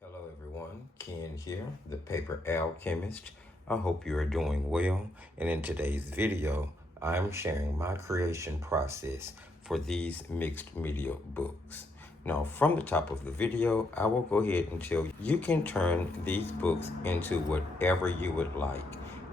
Hello everyone, Ken here, the paper alchemist. I hope you are doing well, and in today's video, I'm sharing my creation process for these mixed media books. Now, from the top of the video, I will go ahead and tell you can turn these books into whatever you would like.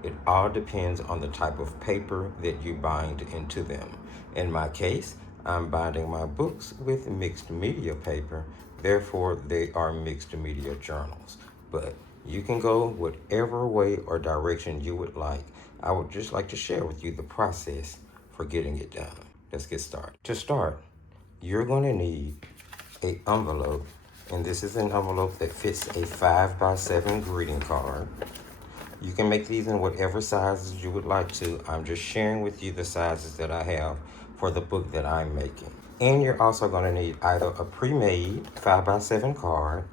It all depends on the type of paper that you bind into them. In my case, I'm binding my books with mixed media paper, therefore they are mixed media journals. But you can go whatever way or direction you would like. I would just like to share with you the process for getting it done. Let's get started. To start, you're going to need an envelope, and this is an envelope that fits a 5x7 greeting card. You can make these in whatever sizes you would like to. I'm just sharing with you the sizes that I have for the book that I'm making. And you're also going to need either a pre-made 5x7 card,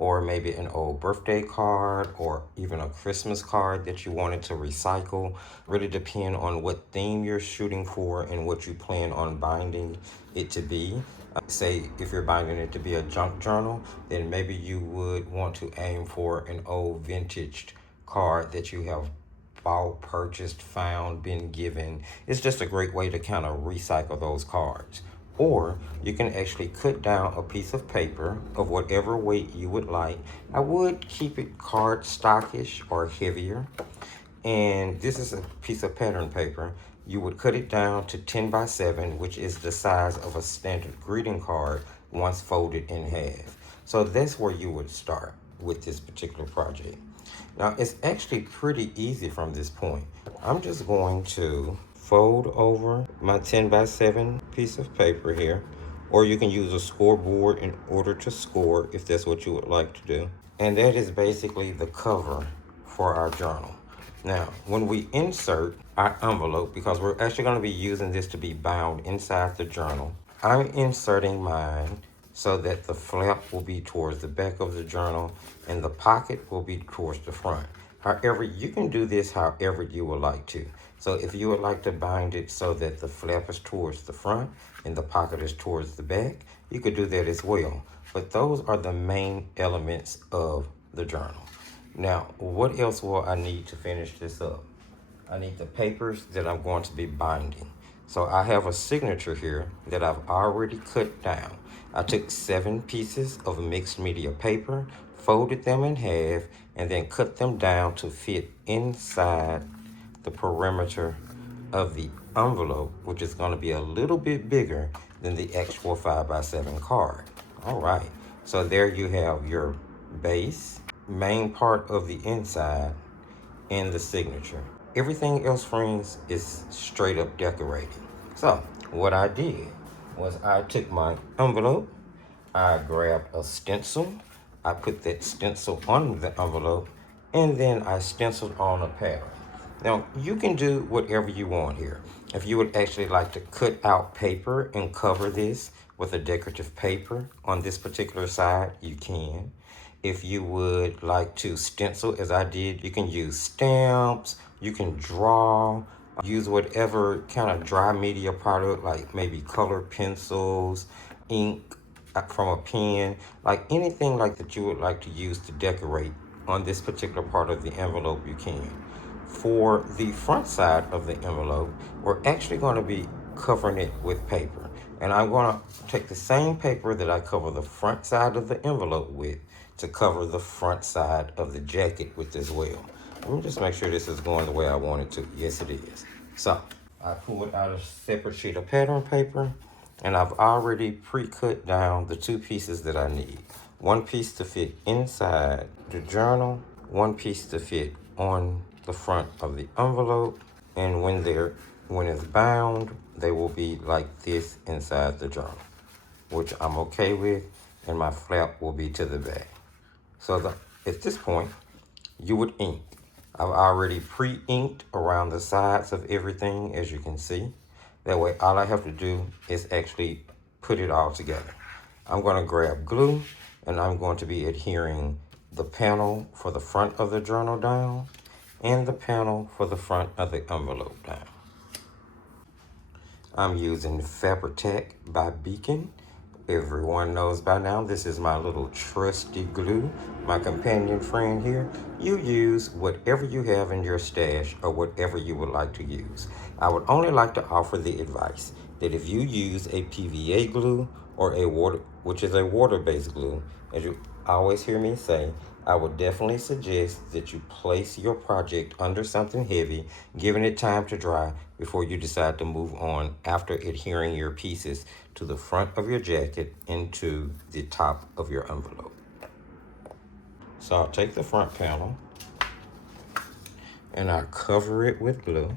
or maybe an old birthday card, or even a Christmas card that you wanted to recycle. Really depend on what theme you're shooting for and what you plan on binding it to be. Say if you're binding it to be a junk journal, then maybe you would want to aim for an old vintage card that you have bought, purchased, found, been given. It's just a great way to kind of recycle those cards. Or you can actually cut down a piece of paper of whatever weight you would like. I would keep it card stockish or heavier. And this is a piece of pattern paper. You would cut it down to 10x7, which is the size of a standard greeting card once folded in half. So that's where you would start with this particular project. Now, it's actually pretty easy from this point. I'm just going to fold over my 10x7 piece of paper here, or you can use a scoreboard in order to score if that's what you would like to do. And that is basically the cover for our journal. Now, when we insert our envelope, because we're actually going to be using this to be bound inside the journal, I'm inserting mine so that the flap will be towards the back of the journal and the pocket will be towards the front. However, you can do this however you would like to. So if you would like to bind it so that the flap is towards the front and the pocket is towards the back, you could do that as well. But those are the main elements of the journal. Now, what else will I need to finish this up? I need the papers that I'm going to be binding. So I have a signature here that I've already cut down. I took 7 pieces of mixed media paper, folded them in half, and then cut them down to fit inside the perimeter of the envelope, which is going to be a little bit bigger than the actual 5x7 card. All right, so there you have your base, main part of the inside, and the signature. Everything else, friends, is straight up decorating. So what I did was I took my envelope, I grabbed a stencil, I put that stencil on the envelope, and then I stenciled on a pattern. Now, you can do whatever you want here. If you would actually like to cut out paper and cover this with a decorative paper on this particular side, you can. If you would like to stencil, as I did, you can use stamps, you can draw, use whatever kind of dry media product, like maybe colored pencils, ink from a pen, like anything like that you would like to use to decorate on this particular part of the envelope, you can. For the front side of the envelope, we're actually going to be covering it with paper. And I'm going to take the same paper that I cover the front side of the envelope with to cover the front side of the jacket with as well. Let me just make sure this is going the way I want it to. Yes, it is. So I pulled out a separate sheet of pattern paper, and I've already pre-cut down the 2 pieces that I need. 1 piece to fit inside the journal, 1 piece to fit on the front of the envelope, and when it's bound, they will be like this inside the journal, which I'm okay with, and my flap will be to the back. So at this point, you would ink. I've already pre-inked around the sides of everything, as you can see. That way, all I have to do is actually put it all together. I'm going to grab glue, and I'm going to be adhering the panel for the front of the journal down and the panel for the front of the envelope down. I'm using Fabri-Tac by Beacon. Everyone knows by now this is my little trusty glue, my companion friend here. You use whatever you have in your stash or whatever you would like to use. I would only like to offer the advice that if you use a PVA glue or a water, which is a water-based glue, as you always hear me say, I would definitely suggest that you place your project under something heavy, giving it time to dry before you decide to move on after adhering your pieces to the front of your jacket and to the top of your envelope. So I'll take the front panel and I'll cover it with glue.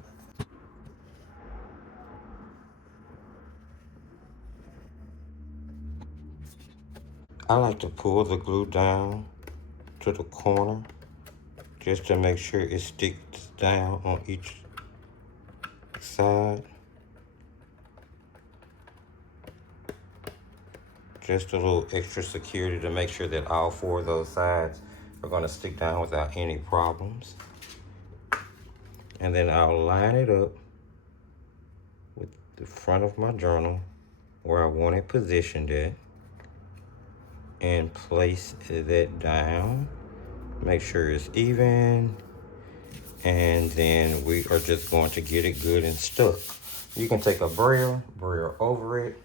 I like to pull the glue down to the corner just to make sure it sticks down on each side. Just a little extra security to make sure that all four of those sides are going to stick down without any problems. And then I'll line it up with the front of my journal where I want it positioned at and place that down. Make sure it's even, and then we are just going to get it good and stuck. You can take a braille over it,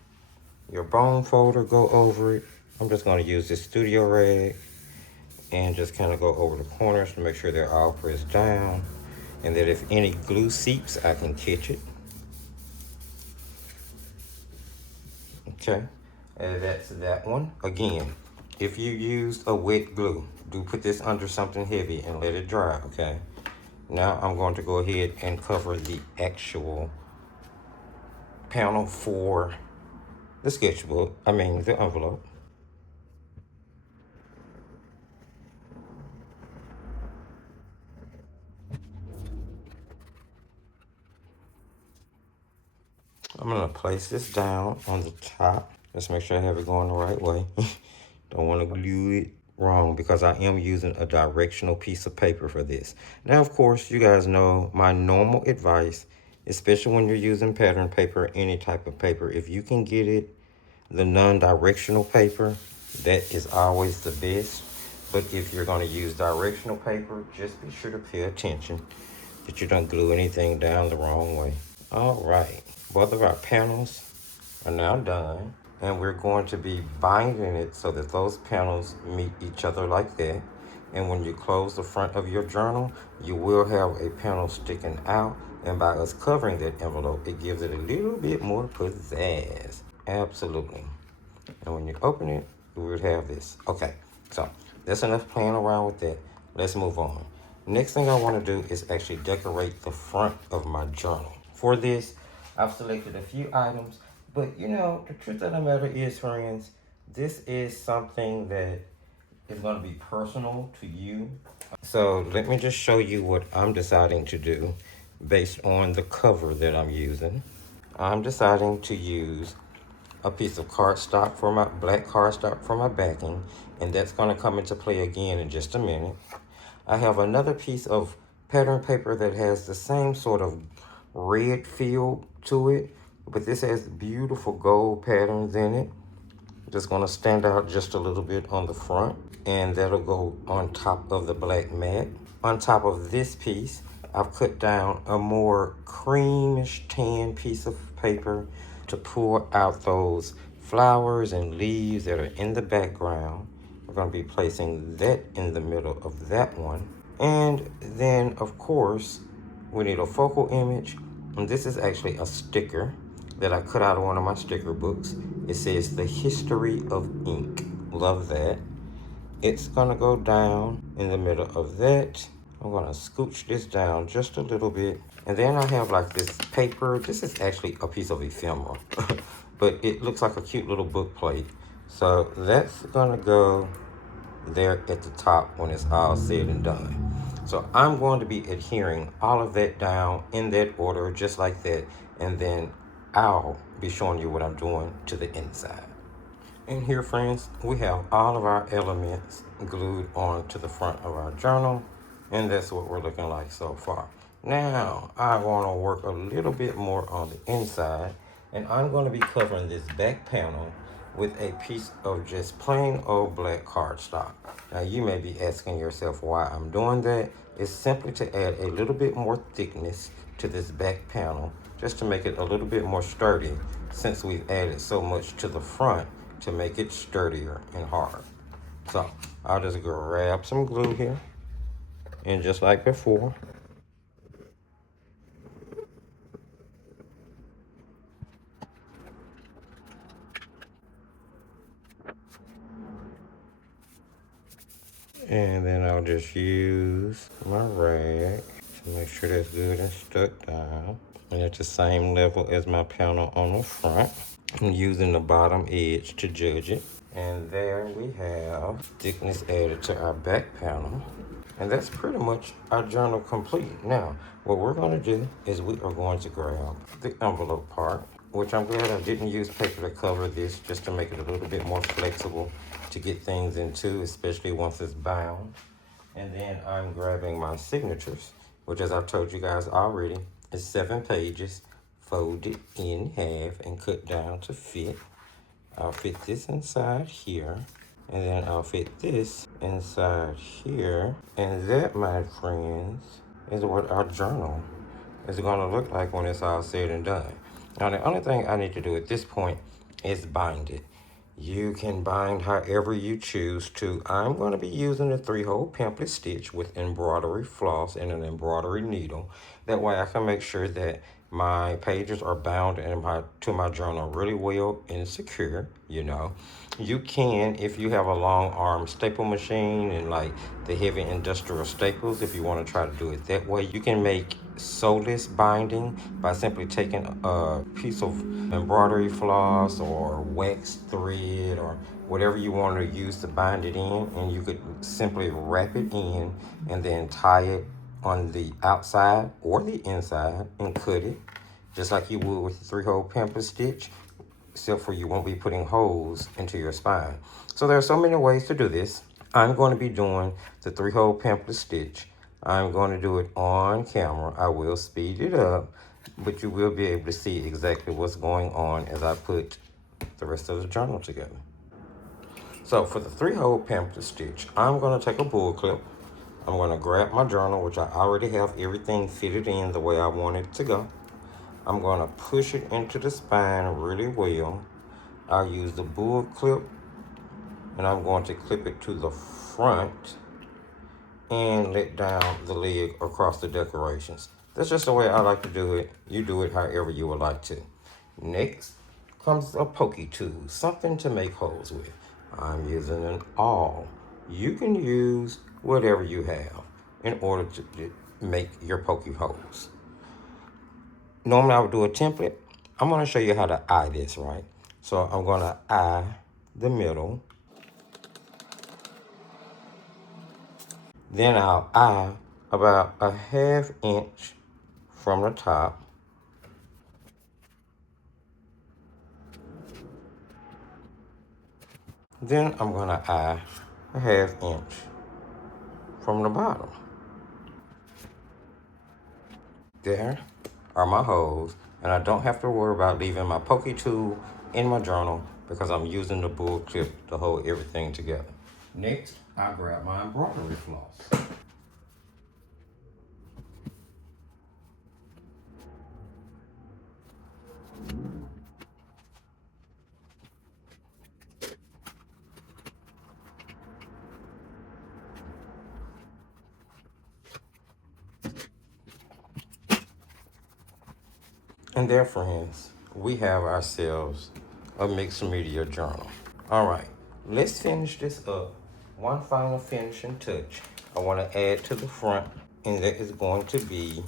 your bone folder, go over it. I'm just going to use this studio rag and just kind of go over the corners to make sure they're all pressed down, and that if any glue seeps, I can catch it. Okay, and that's that one. Again, if you used a wet glue, do put this under something heavy and let it dry, okay? Now I'm going to go ahead and cover the actual panel for the sketchbook, the envelope. I'm gonna place this down on the top. Let's make sure I have it going the right way. Don't want to glue it wrong because I am using a directional piece of paper for this. Now, of course, you guys know my normal advice, especially when you're using pattern paper, any type of paper, if you can get it, the non-directional paper, that is always the best. But if you're going to use directional paper, just be sure to pay attention that you don't glue anything down the wrong way. All right, both of our panels are now done, and we're going to be binding it so that those panels meet each other like that. And when you close the front of your journal, you will have a panel sticking out, and by us covering that envelope, it gives it a little bit more pizzazz. Absolutely. And when you open it, you would have this. Okay, so that's enough playing around with that. Let's move on. Next thing I want to do is actually decorate the front of my journal. For this, I've selected a few items, but you know, the truth of the matter is, friends, this is something that is going to be personal to you. So let me just show you what I'm deciding to do based on the cover that I'm using. I'm deciding to use a piece of cardstock for my black cardstock for my backing, and that's going to come into play again in just a minute. I have another piece of pattern paper that has the same sort of red feel to it, but this has beautiful gold patterns in it. Just going to stand out just a little bit on the front, and that'll go on top of the black mat. On top of this piece, I've cut down a more creamish tan piece of paper to pull out those flowers and leaves that are in the background. We're going to be placing that in the middle of that one. And then, of course, we need a focal image. And this is actually a sticker that I cut out of one of my sticker books. It says The History of Ink. Love that. It's going to go down in the middle of that. I'm going to scooch this down just a little bit. And then I have like this paper. This is actually a piece of ephemera, but it looks like a cute little book plate. So that's going to go there at the top when it's all said and done. So I'm going to be adhering all of that down in that order, just like that. And then I'll be showing you what I'm doing to the inside. And here, friends, we have all of our elements glued onto the front of our journal, and that's what we're looking like so far. Now, I want to work a little bit more on the inside, and I'm going to be covering this back panel with a piece of just plain old black cardstock. Now you may be asking yourself why I'm doing that. It's simply to add a little bit more thickness to this back panel, just to make it a little bit more sturdy, since we've added so much to the front to make it sturdier and hard. So I'll just grab some glue here, and just like before, and then I'll just use my rag to make sure that's good and stuck down. And at the same level as my panel on the front. I'm using the bottom edge to judge it. And there we have thickness added to our back panel. And that's pretty much our journal complete. Now, what we're going to do is we are going to grab the envelope part, which I'm glad I didn't use paper to cover this, just to make it a little bit more flexible to get things into, especially once it's bound. And then I'm grabbing my signatures, which, as I've told you guys already, is 7 pages, folded in half and cut down to fit. I'll fit this inside here, and then I'll fit this inside here. And that, my friends, is what our journal is gonna look like when it's all said and done. Now, the only thing I need to do at this point is bind it. You can bind however you choose to. I'm going to be using a 3-hole pamphlet stitch with embroidery floss and an embroidery needle. That way I can make sure that my pages are bound to my journal really well and secure, you know. You can, if you have a long arm staple machine and like the heavy industrial staples, if you want to try to do it that way, you can make sewless binding by simply taking a piece of embroidery floss or wax thread or whatever you want to use to bind it in, and you could simply wrap it in and then tie it on the outside or the inside and cut it just like you would with the 3-hole pamphlet stitch, except for you won't be putting holes into your spine. So there are so many ways to do this. I'm going to be doing the 3-hole pamphlet stitch. I'm going to do it on camera. I will speed it up, but you will be able to see exactly what's going on as I put the rest of the journal together. So for the 3-hole pamphlet stitch, I'm going to take a bull clip. I'm going to grab my journal, which I already have everything fitted in the way I want it to go. I'm going to push it into the spine really well. I'll use the bull clip, and I'm going to clip it to the front and let down the leg across the decorations. That's just the way I like to do it. You do it however you would like to. Next comes a pokey tool, something to make holes with. I'm using an awl. You can use whatever you have in order to make your pokey holes. Normally I would do a template. I'm going to show you how to eye this, right? So I'm going to eye the middle. Then I'll eye about a 1/2 inch from the top. Then I'm going to eye a 1/2 inch from the bottom. There are my holes, and I don't have to worry about leaving my pokey tool in my journal because I'm using the bull clip to hold everything together. Next, I grab my embroidery floss. And there, friends, we have ourselves a mixed media journal. All right, let's finish this up. One final finishing touch I want to add to the front, and that is going to be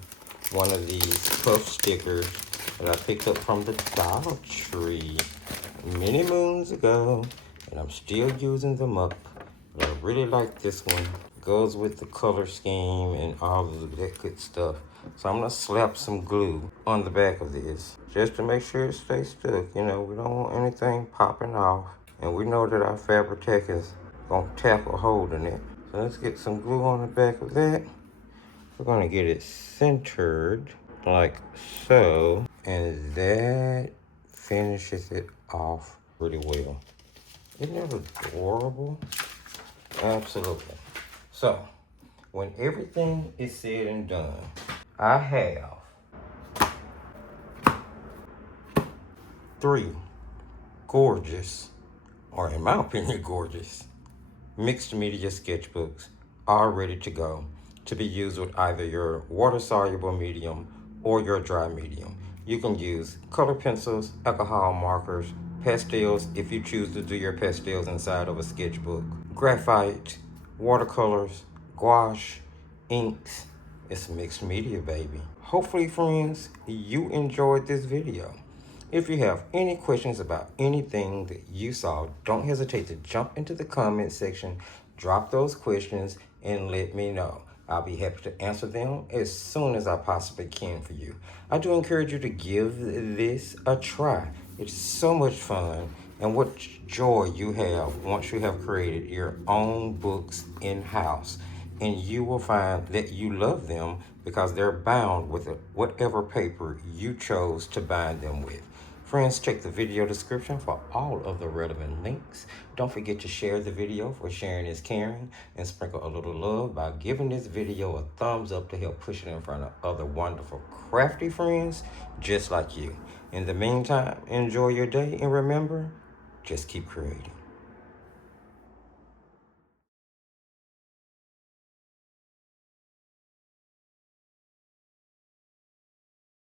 one of these puff stickers that I picked up from the Dollar Tree many moons ago, and I'm still using them up. But I really like this one. Goes with the color scheme and all of that good stuff. So I'm gonna slap some glue on the back of this just to make sure it stays stuck. You know, we don't want anything popping off. And we know that our Fabri-Tac is gonna tackle holding it. So let's get some glue on the back of that. We're gonna get it centered like so. And that finishes it off pretty well. Isn't that adorable? Absolutely. So, when everything is said and done, I have 3 gorgeous, or in my opinion, gorgeous, mixed media sketchbooks all ready to go to be used with either your water soluble medium or your dry medium. You can use color pencils, alcohol markers, pastels if you choose to do your pastels inside of a sketchbook, graphite, watercolors, gouache, inks. It's mixed media, baby. Hopefully, friends, you enjoyed this video. If you have any questions about anything that you saw, don't hesitate to jump into the comment section, drop those questions, and let me know. I'll be happy to answer them as soon as I possibly can for you. I do encourage you to give this a try. It's so much fun, and what joy you have once you have created your own books in-house. And you will find that you love them because they're bound with whatever paper you chose to bind them with. Friends, check the video description for all of the relevant links. Don't forget to share the video, for sharing is caring, and sprinkle a little love by giving this video a thumbs up to help push it in front of other wonderful crafty friends just like you. In the meantime, enjoy your day, and remember, just keep creating.